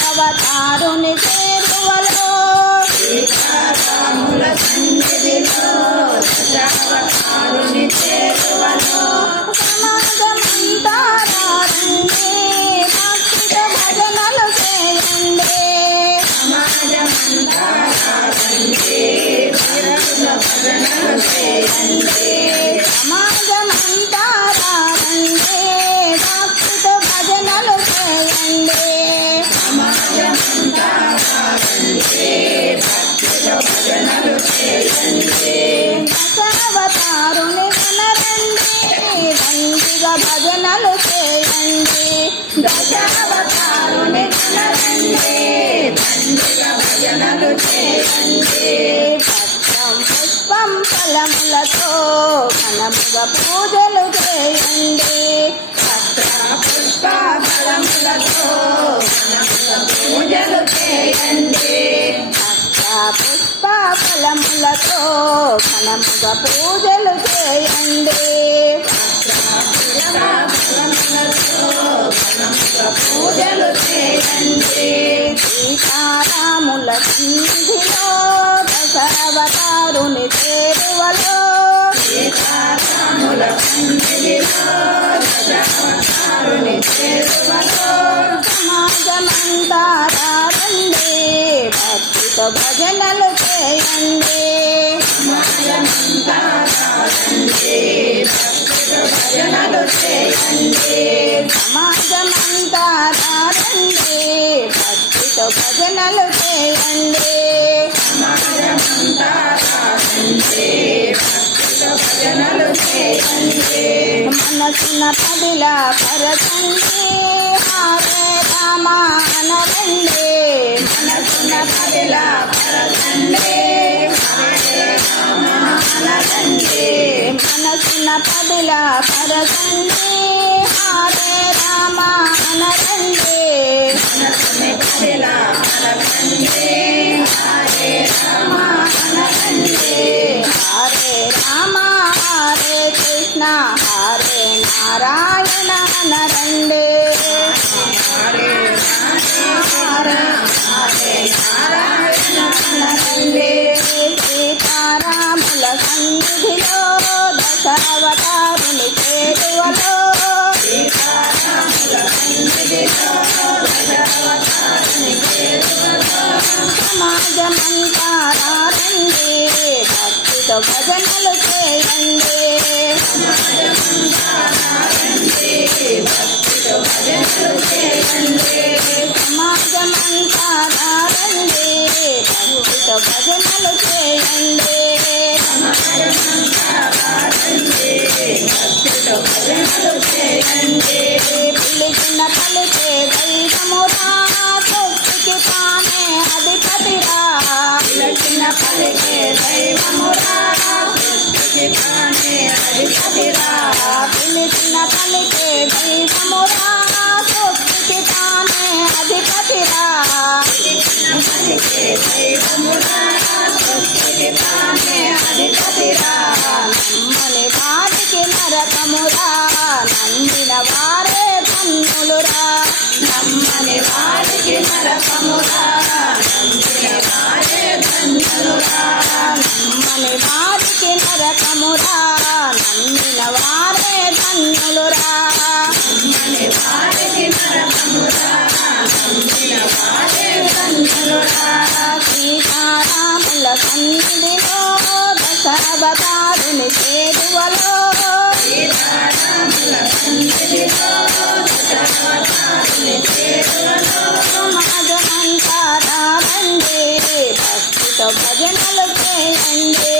సన్నిధిలో దశావతారుని చేరువలో సీతారాముల భజనలు చేయండి పత్రం పుష్పం ఫలములతో ఘనముగా పూజలు చేయండి పత్ర పుష్ప ఫలములతో పూజలు చేయండి పుష్ప ఫలములతో ఘనముగా పూజలు చేయండి పూజలు చేయండి సీతారాముల సన్నిధిలో దశావతారుని చేరువలో. సీతారాముల సన్నిధిలో దశావతారుని చేరువలో. సమాజమంతా రండి భక్తితో భజనలు చేయండి. సమాజమంతా భజనలు చేయండి. సమాజమంతా రండి భక్తితో భజనలు చేయండి భజనలు చేయండి మనసున పదిలా పరచండి హరే రామ అనరండి మనసున పదిలా పరచండి హరే రామ మనసున పదిలా పరచండి నారాయణ సీతారాముల సన్నిధిలో దశావతారుని చేరువలో. సమాజమంతా రండి భక్తితో భజనలు చేయండి భజనలు చేయండి నమ్మని వారికి నరకమురా నమ్మిన వారే ధన్యులురా నమ్మని వారికి నరకమురా నమ్మిన వారే ధన్యులురా సీతారాముల సన్నిధిలో దశావతారుని చేరువలో సీతారాముల సన్నిధిలో దశావతారుని చేరువలో చేయండి భక్తితో భజనలు చేయండి.